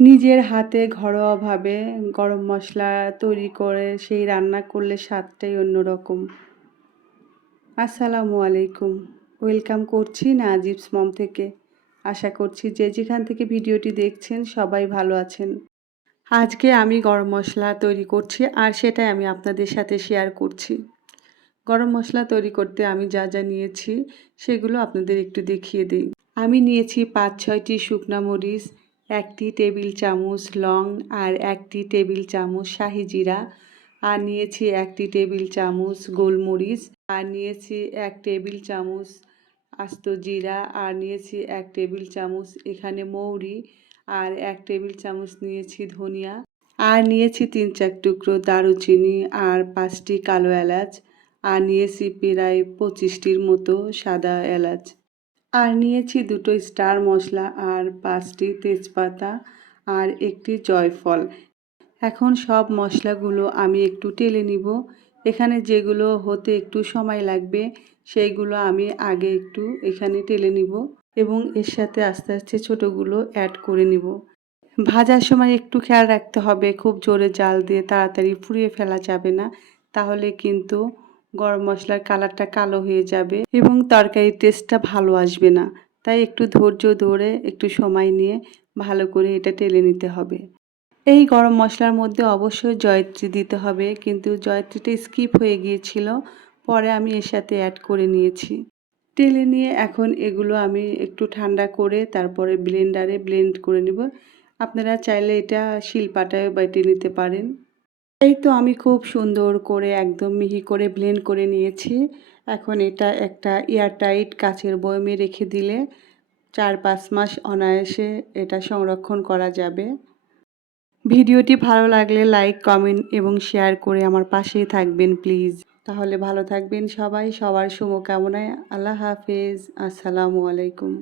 নিজের হাতে ঘরোয়াভাবে গরম মশলা তৈরি করে সেই রান্না করলে স্বাদটাই অন্যরকম। আসসালামু আলাইকুম। ওয়েলকাম করছি নাজিবস মম থেকে। আশা করছি যে যেখান থেকে ভিডিওটি দেখছেন সবাই ভালো আছেন। আজকে আমি গরম মশলা তৈরি করছি আর সেটাই আমি আপনাদের সাথে শেয়ার করছি। গরম মশলা তৈরি করতে আমি যা যা নিয়েছি সেগুলো আপনাদের একটু দেখিয়ে দিই। আমি নিয়েছি পাঁচ ছয়টি শুকনা মরিচ একটি টেবিল চামচ লং আর একটি টেবিল চামচ শাহি জিরা। আর নিয়েছি একটি টেবিল চামচ গোলমরিচ। আর নিয়েছি এক টেবিল চামচ আস্ত জিরা। আর নিয়েছি এক টেবিল চামচ এখানে মৌরি। আর এক টেবিল চামচ নিয়েছি ধনিয়া। আর নিয়েছি তিন চার টুকরো দারুচিনি আর পাঁচটি কালো এলাচ। আর নিয়েছি প্রায় পঁচিশটির মতো সাদা এলাচ। আর নিয়েছি দুটো স্টার মশলা আর পাঁচটি তেজপাতা আর একটি জয়ফল। এখন সব মশলাগুলো আমি একটু টেলে নিব। এখানে যেগুলো হতে একটু সময় লাগবে, সেইগুলো আমি আগে একটু এখানে টেলে নিব এবং এর সাথে আস্তে আস্তে ছোটোগুলো অ্যাড করে নিব। ভাজার সময় একটু খেয়াল রাখতে হবে, খুব জোরে জাল দিয়ে তাড়াতাড়ি ফুরিয়ে ফেলা যাবে না, তাহলে কিন্তু গরম মশলার কালারটা কালো হয়ে যাবে এবং তরকারির টেস্টটা ভালো আসবে না। তাই একটু ধৈর্য ধরে, একটু সময় নিয়ে ভালো করে এটা টেলে নিতে হবে। এই গরম মশলার মধ্যে অবশ্যই জয়ত্রী দিতে হবে, কিন্তু জয়ত্রীটা স্কিপ হয়ে গিয়েছিল। পরে আমি এর সাথে অ্যাড করে নিয়েছি। টেলে নিয়ে এখন এগুলো আমি একটু ঠান্ডা করে তারপরে ব্লেন্ডারে ব্লেন্ড করে নেব। আপনারা চাইলে এটা শিলপাটায় বেটে নিতে পারেন। এই তো আমি খুব সুন্দর করে একদম মিহি করে ব্লেন্ড করে নিয়েছি। এখন এটা একটা এয়ারটাইট কাচের বয়মে রেখে দিলে চার পাঁচ মাস অনায়াসে এটা সংরক্ষণ করা যাবে। ভিডিওটি ভালো লাগলে লাইক কমেন্ট এবং শেয়ার করে আমার পাশেই থাকবেন প্লিজ তাহলে ভালো থাকবেন সবাই, সবার শুভকামনায় আল্লাহ হাফেজ, আসসালামু আলাইকুম।